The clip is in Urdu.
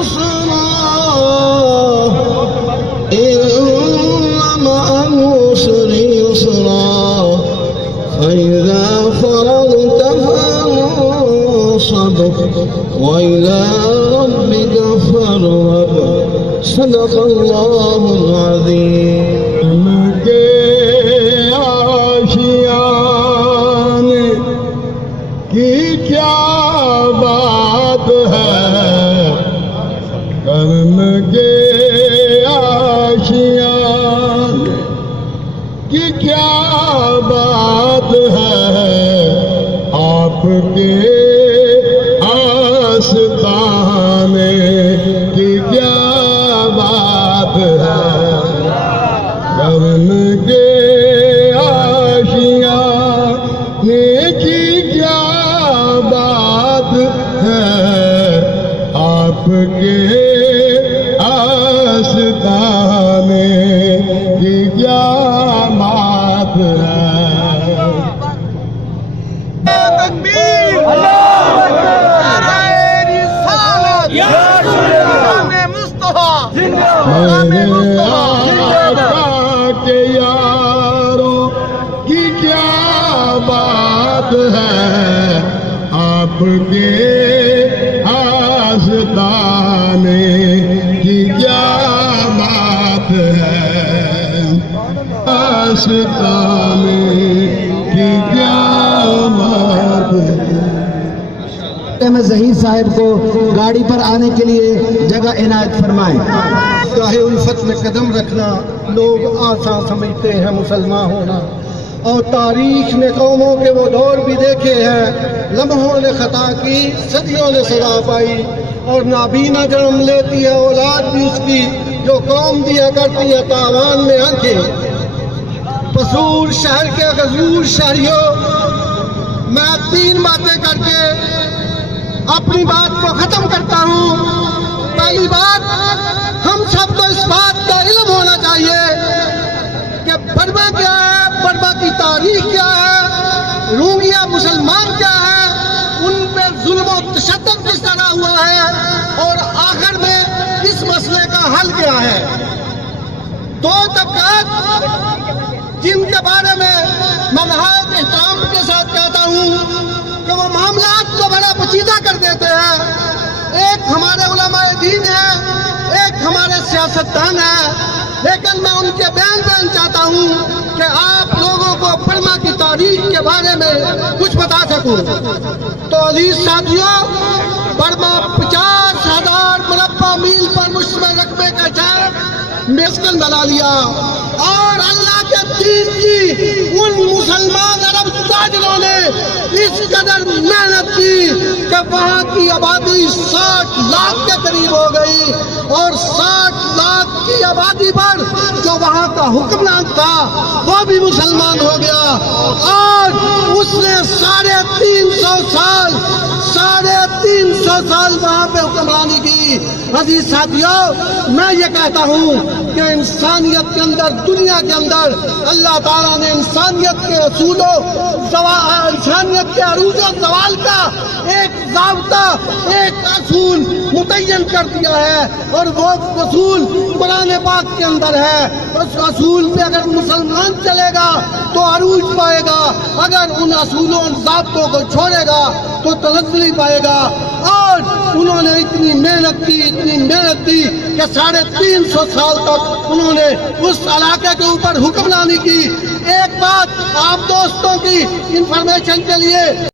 يسرا إن مع العسر يسرا فإذا فرغت فانصب وإلى ربك فارغب صدق الله العظيم. کی کیا بات ہے کرم کے آشیان کی کیا بات ہے آپ کے آستانے کی کیا بات ہے کرم کے آشیان کی کیا بات ہے آپ کے آستانے کی کیا بات ہے. تکبیر اللہ اکبر نعرہ رسالت امام مصطفیٰ میرے آقا کے یاروں کی کیا بات ہے آپ کے آستانے کی کیا بات ہے آستانے کی کیا بات ہے. میں ظہیر صاحب کو گاڑی پر آنے کے لیے جگہ عنایت فرمائیں. گاہ الفت میں قدم رکھنا لوگ آسان سمجھتے ہیں مسلمان ہونا، اور تاریخ نے قوموں کے وہ دور بھی دیکھے ہیں لمحوں نے خطا کی صدیوں نے سزا پائی، اور نابینا جنم لیتی ہے اولاد بھی اس کی جو قوم دیا کرتی ہے تاوان میں آنکھیں. قصور شہر کے غزور شہریوں، میں 3 باتیں کر کے اپنی بات کو ختم کرتا ہوں. پہلی بات، ہم سب کو اس بات کا علم ہونا چاہیے کہ برما کیا ہے، برما کی تاریخ کیا ہے، روہنگیا مسلمان کیا ہے، ان پہ ظلم و تشدد کس طرح ہوا ہے، اور آخر میں اس مسئلے کا حل کیا ہے. 2 طبقات جن کے بارے میں نہایت احترام کے ساتھ کہتا ہوں کہ وہ معاملات کو بڑا پیچیدہ کر دیتے ہیں. ایک ہمارے علماء دین ہیں، ایک ہمارے سیاستدان ہیں، لیکن میں ان کے بیان دینا چاہتا ہوں کہ آپ لوگوں کو برما کی تاریخ کے بارے میں کچھ بتا سکوں. تو عزیز ساتھیوں، برما 50,000 مربع میل پر مشتمل رقبے کا شہر مسکن بنا لیا، اور اللہ کے دین کی ان مسلمان عرب تاجروں نے اس قدر محنت کی کہ وہاں کی آبادی 60 لاکھ کے قریب ہو گئی، اور 60 لاکھ کی آبادی پر جو وہاں کا حکمران تھا وہ بھی مسلمان ہو گیا، اور اس نے 350 سال وہاں پہ حکمرانی کی. عزیز ساتھیوں، میں یہ کہتا ہوں کہ انسانیت کے اندر، دنیا کے اندر اللہ تعالیٰ نے انسانیت کے اصولوں، انسانیت کے عروج و زوال کا ایک ضابطہ، ایک اصول متعین کر دیا ہے، اور وہ اصول قرآن پاک کے اندر ہے. اس اصول پہ اگر مسلمان چلے گا تو عروج پائے گا، اگر ان اصولوں اور ضابطوں کو چھوڑے گا تو تنزلی پائے گا. اور انہوں نے اتنی محنت کی کہ 350 سال تک انہوں نے اس علاقے کے اوپر حکمرانی کی. ایک بات آپ دوستوں کی انفارمیشن کے لیے